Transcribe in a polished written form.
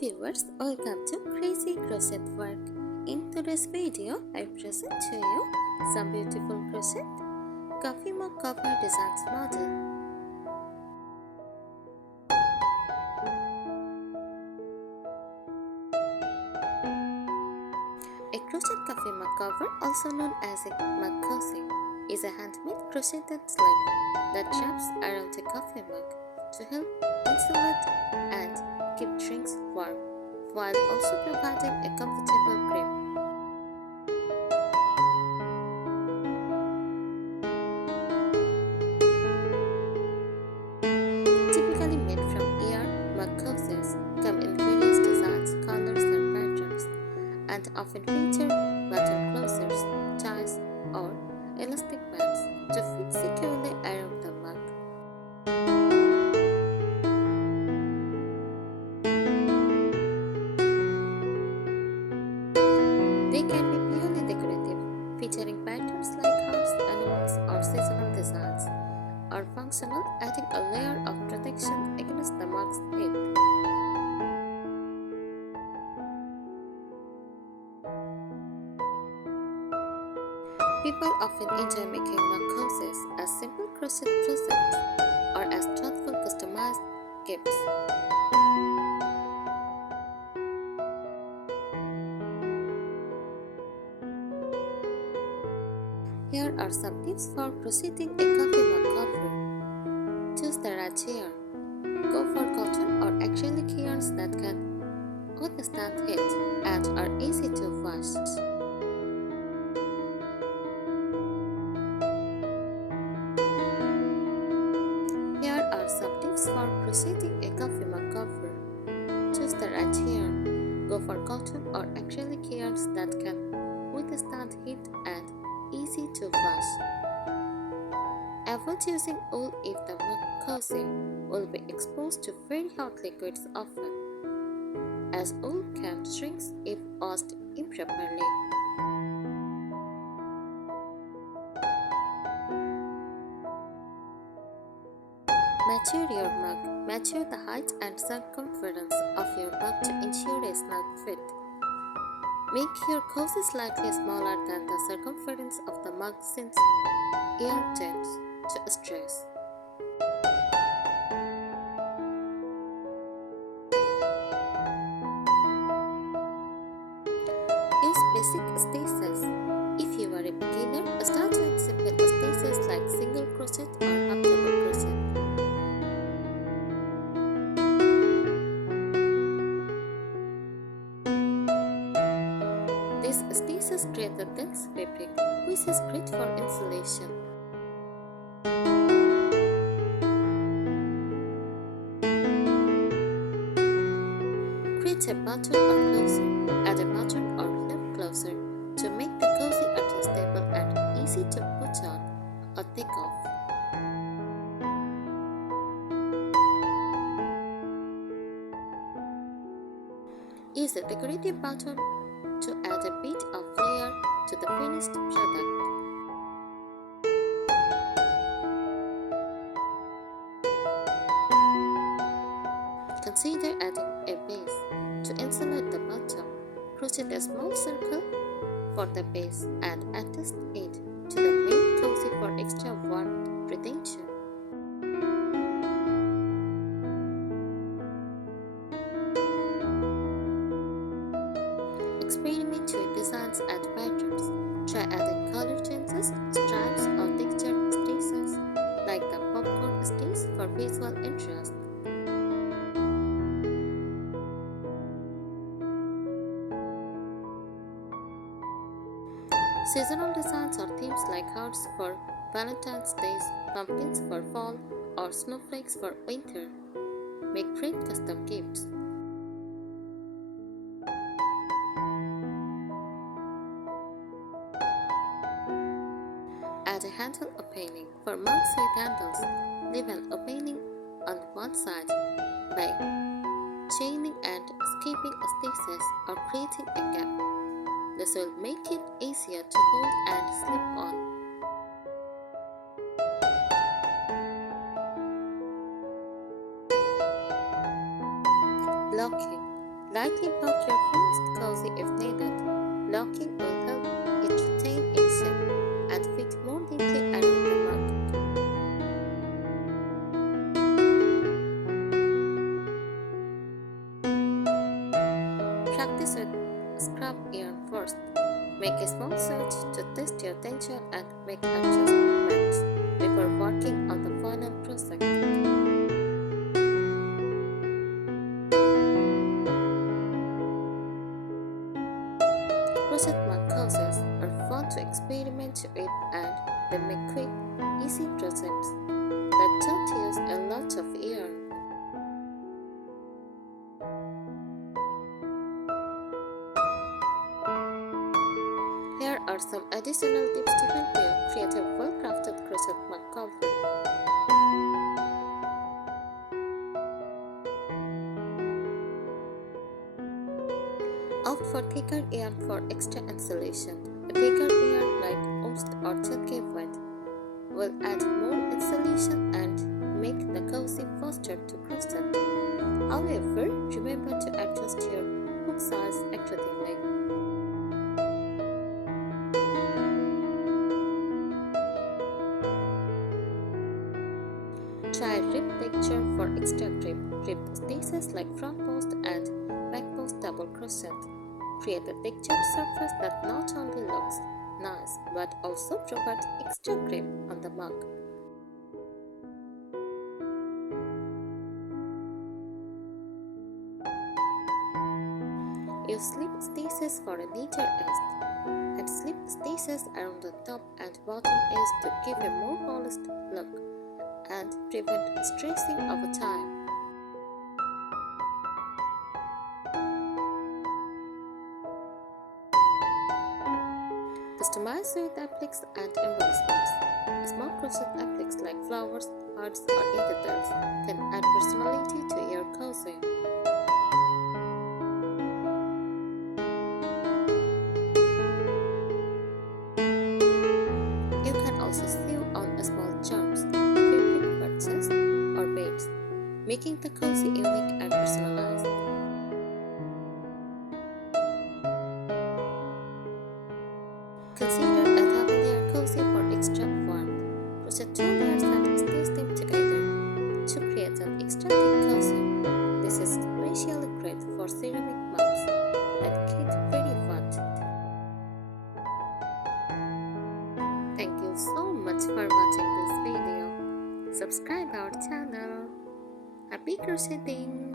viewers, welcome to Crazy Crochet Work. In today's video, I present to you some beautiful crochet coffee mug cover designs model. A crochet coffee mug cover, also known as a mug cozy, is a handmade crocheted sleeve that wraps around a coffee mug to help insulate and keep drinks warm, while also providing a comfortable grip. Typically made from yarn, mug cozies come in various designs, colors, and patterns, and often feature button closures, ties, or elastic bands to fit securely around the mug. They can be purely decorative, featuring patterns like hearts, animals, or seasonal designs, or functional, adding a layer of protection against the mug's heat. People often enjoy making mug cozies as simple crochet presents or as thoughtful customized gifts. Here are some tips for crocheting a coffee mug cover. Choose the right yarn. Go for cotton or acrylic yarns that can withstand heat and are easy to wash. Here are some tips for crocheting a coffee mug cover. Choose the right yarn. Go for cotton or acrylic yarns that can withstand heat and easy to wash. Avoid using wool if the mug cozy will be exposed to very hot liquids often, as wool can shrink if washed improperly. Mature your mug. Measure the height and circumference of your mug to ensure a snug fit. Make your cozy slightly smaller than the circumference of the mug since yarn tends to stress. Use basic stitches. If you are a beginner, start with simple stitches like single crochet or half double crochet. These stitches create a dense fabric, which is great for insulation. Create a button or closer. Add a button or lip closer to make the cozy adjustable and easy to put on or take off. Use a decorative button to add a bit of layer to the finished product. Consider adding a base. To insulate the bottom, crochet a small circle for the base and attach it to the main cozy for extra warmth retention. Experiment with designs and patterns. Try adding color changes, stripes, or textured stitches like the popcorn stitch for visual interest. Seasonal designs or themes like hearts for Valentine's Day, pumpkins for fall, or snowflakes for winter make great custom gifts. Add a handle opening. For mugs with handles, leave an opening on one side by chaining and skipping stitches or creating a gap. This will make it easier to hold and slip on. Blocking. Lightly block your finished cozy if needed. Locking will help it retain its shape and fit more neatly around the mug. Practice with scrap yarn first. Make a small search to test your tension and make adjustments before working on the final project. Crochet mug cozies are fun to experiment with and they make quick, easy projects that don't use a lot of yarn. Here are some additional tips to help you create a well-crafted crochet mug cover. Opt for thicker yarn for extra insulation. A thicker yarn like worsted or 10K weight will add more insulation and make the cozy faster to crochet. However, remember to adjust your hook size accordingly. Try rib texture for extra grip. Ribbed stitches like front post and back post double crochet. Create a textured surface that not only looks nice but also provides extra grip on the mug. Use slip stitches for a neater edge and slip stitches around the top and bottom edge to give a more polished look and prevent stressing over time. Customize with appliques and embellishments. Small crochet appliques like flowers, hearts, or details can add personality to your cozy. You can also sew on small charms, fabric patches, or beads, making the cozy unique and personalized. Consider a double layer cozy for extra warmth. Crochet 2 layers and stitch them together to create an extra thick cozy. This is especially great for ceramic mugs that get very wet. Thank you so much for watching this video. Subscribe our channel. Happy crocheting!